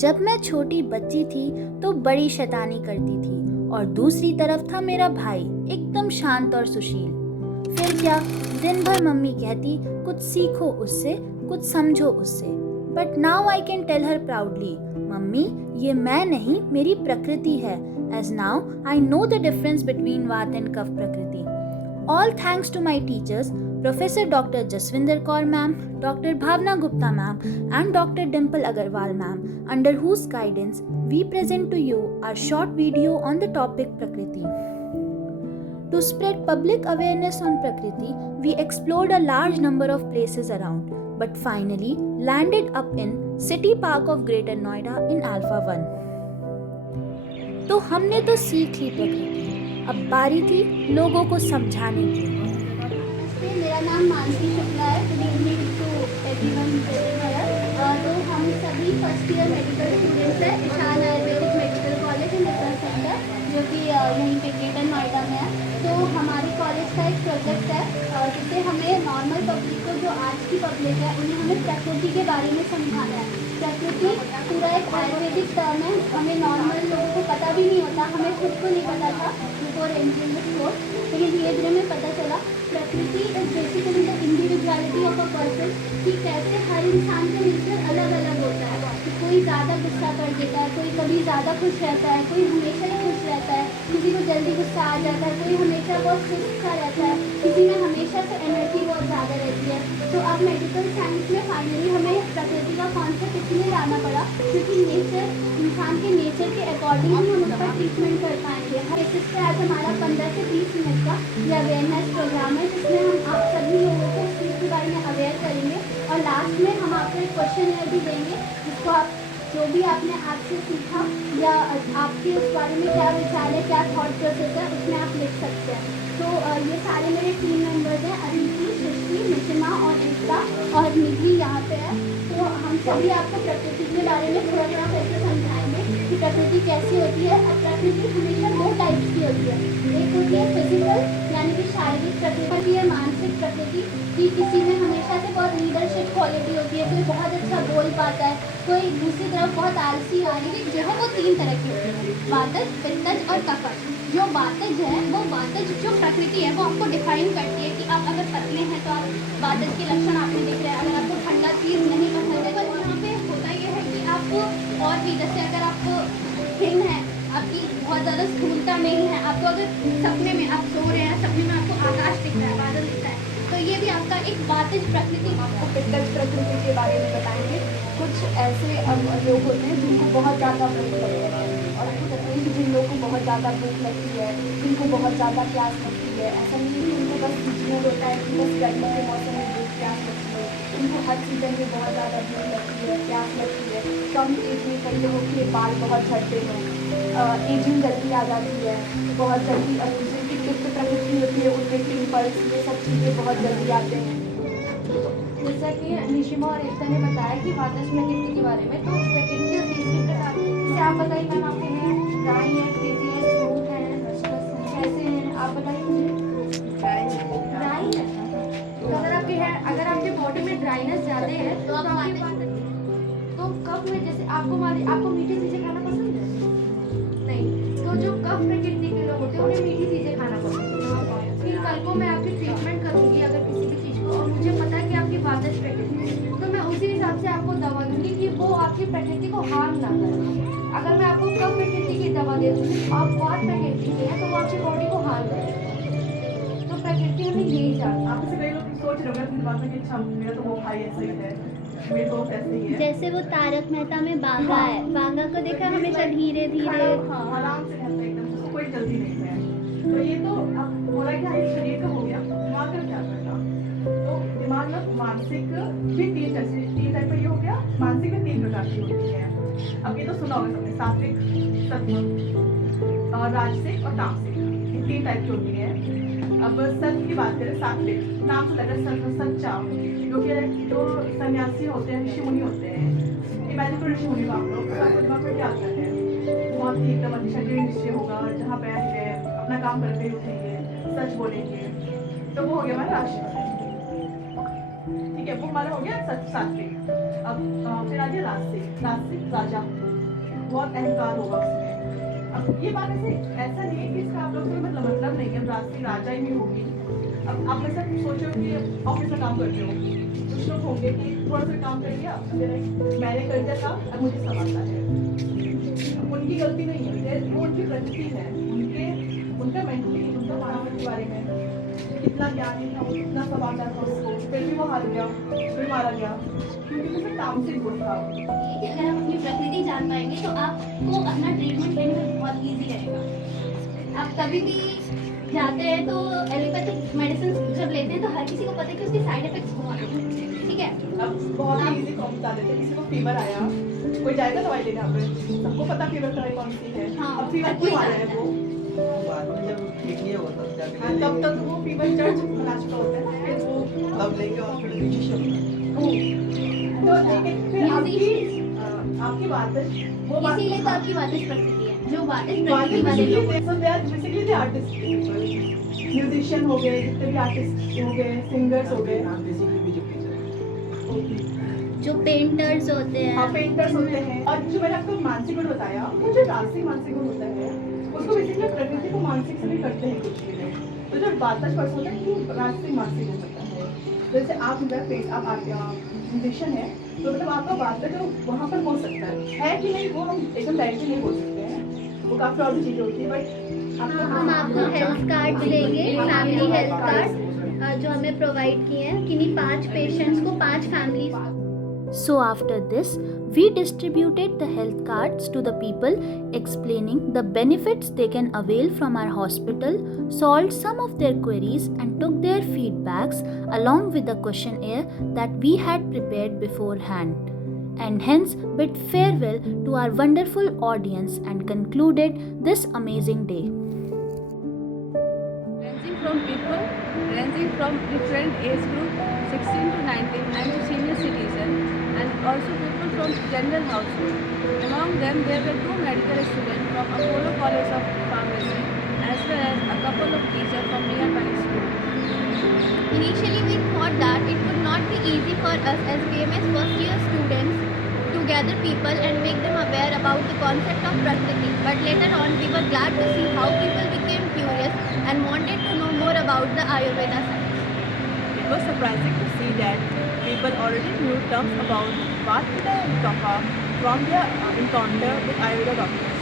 जब मैं छोटी बच्ची थी तो बड़ी शैतानी करती थी और दूसरी तरफ था मेरा भाई, एकदम शांत और सुशील। फिर क्या, दिन भर मम्मी कहती कुछ सीखो उससे, कुछ समझो उससे। But now I can tell her proudly, mummy ये मैं नहीं, मेरी प्रकृति है। As now I know the difference between वात एंड कफ प्रकृति। All thanks to my teachers, Professor Dr. Jaswinder Kaur ma'am, Dr. Bhavna Gupta ma'am, and Dr. Dimple Agarwal ma'am, under whose guidance we present to you our short video on the topic Prakriti. To spread public awareness on Prakriti, we explored a large number of places around, but finally landed up in City Park of Greater Noida in Alpha 1. तो हमने तो सीख ली प्रकृति, अब बारी थी लोगों को समझाने की। मेरा नाम मानसी शुक्ला है। Good evening to everyone present. तो हम सभी फर्स्ट ईयर मेडिकल स्टूडेंट्स हैं Ishan Ayurvedic medical college and research centre, जो कि यहीं पे ग्रेटर नोएडा में है। तो हमारे कॉलेज का एक प्रोजेक्ट है जिससे हमें नॉर्मल पब्लिक को, जो आज की पब्लिक है, उन्हें हमें प्रकृति के बारे में समझाना है। प्रकृति पूरा एक आयुर्वेदिक टर्म है, हमें नॉर्मल लोगों को पता भी नहीं होता, हमें खुद को नहीं पता था बिफोर एंटरिंग दिस कोर्स, लेकिन धीरे धीरे हमें पता चला प्रकृति is basically the individuality of a person, कि कैसे हर इंसान का नेचर अलग अलग होता है। कि कोई ज़्यादा गुस्सा कर देता है, कोई कभी ज़्यादा खुश रहता है, कोई हमेशा ही खुश रहता है, किसी को जल्दी गुस्सा आ जाता है, कोई हमेशा बहुत सुस्त सा रहता है, किसी में हमेशा से एनर्जी बहुत ज़्यादा रहती है। तो अब मेडिकल साइंस में फाइनली हमें प्रकृति का कॉन्सेप्ट इसलिए लाना पड़ा क्योंकि नेचर, इंसान के नेचर के अकॉर्डिंग ही हम उसका ट्रीटमेंट कर पाएंगे। हर केसेस पे आज हमारा 15 से 20 मिनट का ये अवेयरनेस प्रोग्राम है, जिसमें हम आप सभी लोगों को इस चीज़ के बारे में अवेयर करेंगे और लास्ट में हम आपको एक क्वेश्चन भी देंगे, जिसको आप जो भी आपने आज से सीखा या आपके उस बारे में क्या विचार है, क्या थॉट प्रोसेस है, उसमें आप लिख सकते हैं। तो ये सारे मेरे टीम मेंबर्स हैं, अदिति, सृष्टि, निशिमा और एकता और निधि यहाँ पे है। तो हम सभी आपको प्रकृति के बारे में थोड़ा थोड़ा कैसे समझाएंगे कि प्रकृति कैसी होती है। अब प्रकृति हमेशा 2 टाइप्स की होती है, एक होती है फिजिकल यानी कि शारीरिक प्रकृति, है मानसिक प्रकृति, कि किसी में हमेशा से बहुत लीडरशिप क्वालिटी होती है, कोई बहुत अच्छा बोल पाता है, कोई दूसरी तरफ बहुत आलसी। शारीरिक जो है वो 3 तरह की होती है, वातज, पित्तज और कफज। जो वातज है वो वातज जो प्रकृति है वो आपको डिफाइन करती है कि आप अगर पतले हैं तो आप वातज के लक्षण आपने देख रहे हैं। अगर आपको ठंडा चीज़ नहीं पसंद है, तो यहाँ पे होता यह है कि आपको और भी, जैसे अगर आपको थिन है, आपकी बहुत ज़्यादा स्थूलता नहीं है, आपको अगर सपने में आप सो रहे हैं, सपने में आपको आकाश दिख रहा है, बादल दिख रहा है, तो ये भी आपका एक वातज प्रकृति। आपको पित्तज प्रकृति के बारे में बताएंगे। कुछ ऐसे लोग होते हैं जिनको बहुत ज़्यादा भूख लगती है, और आपको बताइए कि जिन लोगों को बहुत ज़्यादा भूख लगती है, जिनको बहुत ज़्यादा प्यास लगती है, ऐसा नहीं है कि उनको बस सीजनल होता है कि बस गर्मी के मौसम में भूख प्यास लगती है, उनको हर सीजन में बहुत ज़्यादा भूख लगती है, प्यास लगती है। कम एज में कई लोगों के बाल बहुत झड़ते हैं, एजिंग जल्दी आ जाती है, बहुत जल्दी जिनकी पित्त प्रकृति होती है उनमें पिंपल्स, ये सब चीज़ें बहुत जल्दी आते हैं। जैसा कि निशिमा और एकता ने बताया कि वातज प्रकृति के बारे में, तो प्रकृति के 3 प्रकार, जैसे आप बताइए मैम, आपके हैं ड्राई है, क्रेजी है, स्मूथ है, कैसे हैं आप बताइए मुझे। ड्राई है, तो अगर आपके बॉडी में ड्राइनेस ज़्यादा है तो तो कफ में, जैसे आपको मीठी चीज़ें खाना पसंद है नहीं, तो जो कफ प्रकृति के लोग होते हैं उन्हें मीठी चीज़ें खाना पसंद है। फिर कल को मैं आपकी ट्रीटमेंट करूँगी अगर किसी भी चीज़ को, और मुझे पता है कि आपकी वातज प्रकृति है, तो मैं उसी हिसाब से आपको दवा दूंगी कि वो आपकी प्रकृति को हार्म ना करे। अगर मैं आपको कफ प्रकृति की दवा दे दूँगी, आप वात प्रकृति की है, तो वो आपकी बॉडी को हार्म करेगी। तो प्रकृति हमें यही जानना। आप कई लोग सोच रहे होंगे दिमाग में कि अच्छा मेरा तो वो भाई ऐसे ही है, मेरे दोस्त ऐसे ही है। जैसे वो तारक मेहता में बांगा है, बांगा को देखा हमेशा धीरे धीरे आराम से रहता है एकदम, उसको कोई जल्दी नहीं है। तो ये तो अब बोला क्या है, शरीर का हो गया, दिमाग का क्या करना। तो दिमाग में मानसिक भी 3 टाइप का ये हो गया, मानसिक में 3 प्रकार की होती है। अब ये तो सुना होगा सबने, सात्विक, सत्व और राजसिक और तामसिक, ये 3 टाइप की होती है। अब सत्व की बात करें, सात्विक नाम से लगा सत्व, सच्चा, जो सन्यासी होते हैं, ऋषि मुनि होते हैं। इमेजिन करो ऋषि मुनि को आप लोग, तो दिमाग में क्या आता है, बहुत ही एकदम अच्छा निश्चय होगा, जहाँ बैठ के अपना काम करके ही उठेंगे, सच बोलेंगे, तो वो हो गया हमारा राजसिक। ठीक है, वो हमारा हो गया सात्विक। अब फिर आ गया राजसिक, राजा बहुत अहंकार होगा उसमें। अब ये बात ऐसा नहीं है कि इसका आप लोग से मतलब नहीं है, राष्ट्रीय राजा ही नहीं होगी। अब आप में सब सोचो कि ऑफिस में काम करते हो, कुछ लोग होंगे कि थोड़ा सा काम कर लिया, मैंने कर दिया काम, अब मुझे सब आता है। उनकी गलती नहीं है, वो उनकी प्रकृति है, उनका मेंटली, उनका मानव के बारे में कितना ज्ञान नहीं था, कितना सब आता था उसको, फिर भी वो हार गया, फिर मारा गया, क्योंकि उसे तामसिक गुण था। कि अगर आप अपनी प्रकृति जान पाएंगे तो आपको अपना ट्रीटमेंट लेने में बहुत ईजी रहेगा। आप कभी भी जाते हैं तो एलोपैथिक मेडिसिन जब लेते हैं तो हर किसी को पता है कि उसके साइड इफेक्ट्स बहुत होते हैं, ठीक है। अब बहुत ही इजी कॉम बता देते, किसी को फीवर आया, कोई जाएगा दवाई लेने, यहाँ पे सबको पता फीवर दवाई कौन सी है। हाँ, अब फीवर कोई क्यों आ रहा है जानता वो, बाद में जब ठीक नहीं होगा तब जाके हाँ, तब तक वो फीवर जड़ बना चुका होता है ना, फिर वो तब लेके हॉस्पिटल तो फिर आपकी बात है वो बात, इसीलिए तो आपकी वातिश प्रकृति है, जो वातिश प्रकृति वाले लोग बेसिकली आर्टिस्ट, म्यूजिशियन हो गए, जितने भी आर्टिस्ट हो गए, सिंगर्स हो गए, बेसिकली बीजेपी जो पेंटर्स होते हैं, हाँ पेंटर्स होते हैं। और जो मैंने आपको मानसिक गुण बताया, वो जो राजसिक मानसिक गुण होता है उसको बेसिकली प्रकृति को मानसिक से भी करते हैं कुछ चीजें। तो जो वातज पर्सन होता है वो राजसिक मानसिक गुण होता है। जैसे आप म्यूजिशियन है तो मतलब आपका वातज जो वहाँ पर हो सकता है कि नहीं, वो हम एकदम डायरेक्टली नहीं बोल सकते हैं, वो काफी और भी चीजें होती है। बट हम आपको हेल्थ कार्ड देंगे, फैमिली हेल्थ कार्ड जो हमें प्रोवाइड किए हैं किन्हीं 5 पेशेंट्स को 5 families. So after this, we distributed the health cards to the people, explaining the benefits they can avail from our hospital, solved some of their queries and took their feedbacks along with the questionnaire that we had prepared beforehand. And hence bid farewell to our wonderful audience and concluded this amazing day. ranging from different age group 16 to 19 and to senior citizen, and also people from general household. Among them there were 2 medical students from Apollo College of Pharmacy as well as a couple of teachers from nearby school. Initially, we thought that it would not be easy for us as BMS first year students to gather people and make them aware about the concept of Prakriti. But later on, we were glad to see how people became curious and wanted to know more about the Ayurveda science. it was surprising to see that people already knew terms about Vata and Kapha from their encounter with Ayurveda doctors.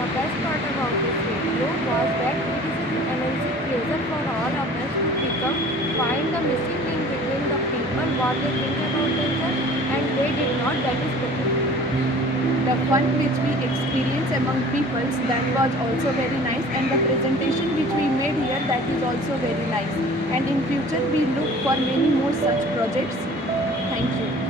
The best part about this video was that it is an immense pleasure for all of us to find the missing link between the people, what they think about themselves and they did not, that is Prakriti. The fun which we experienced among peoples, that was also very nice, and the presentation which we made here, that is also very nice. And in future we look for many more such projects. Thank you.